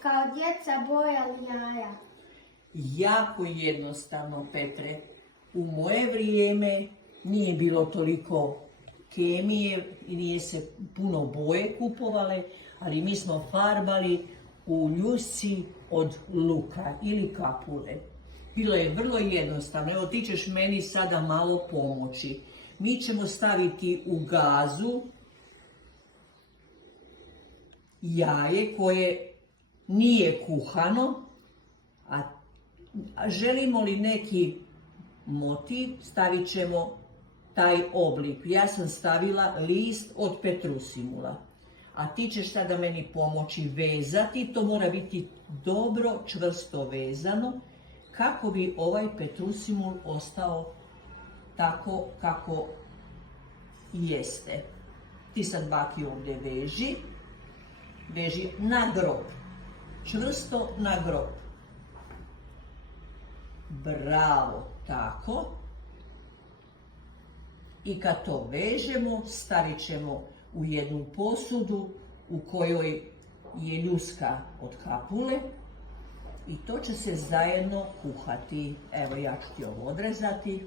kao djeca bojali jaja? Jako jednostavno, Petre. U moje vrijeme nije bilo toliko kemije i nije se puno boje kupovale, ali mi smo farbali u ljusci od luka ili kapule. Bilo je vrlo jednostavno. Evo, ti ćeš meni sada malo pomoći. Mi ćemo staviti u gazu jaje koje nije kuhano, a želimo li neki motiv, stavit ćemo taj oblik. Ja sam stavila list od petrusimula, a ti ćeš sada meni pomoći vezati. To mora biti dobro čvrsto vezano kako bi ovaj petrusimul ostao tako kako jeste. Ti sad baki ovdje veži na grob, čvrsto na grob. Bravo, tako. I kad to vežemo, stavit ćemo u jednu posudu u kojoj je ljuska od kapule i to će se zajedno kuhati. Evo, ja ću ti ovo odrezati.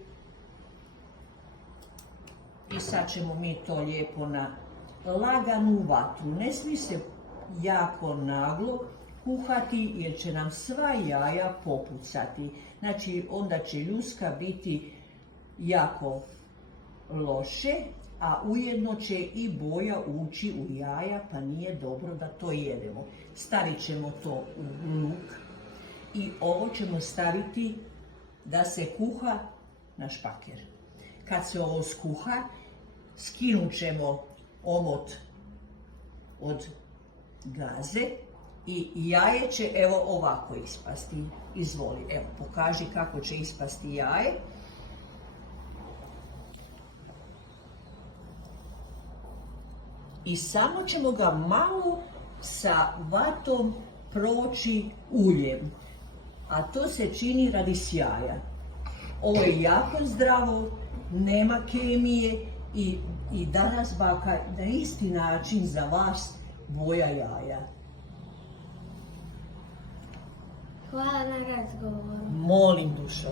I sad ćemo mi to lijepo na laganu vatru. Ne smije se jako naglo kuhati jer će nam sva jaja popucati. Znači, onda će ljuska biti jako loše, a ujedno će i boja ući u jaja, pa nije dobro da to jedemo. Stavit ćemo to u luk i ovo ćemo staviti da se kuha na špaker. Kad se ovo skuha, skinut ćemo omot od gaze i jaje će evo ovako ispasti. Izvoli, evo, pokaži kako će ispasti jaje. I samo ćemo ga malo sa vatom proći uljem. A to se čini radi sjaja. Ovo je jako zdravo, nema kemije i danas baka na isti način za vas boja jaja. Hvala na razgovoru. Molim, dušo.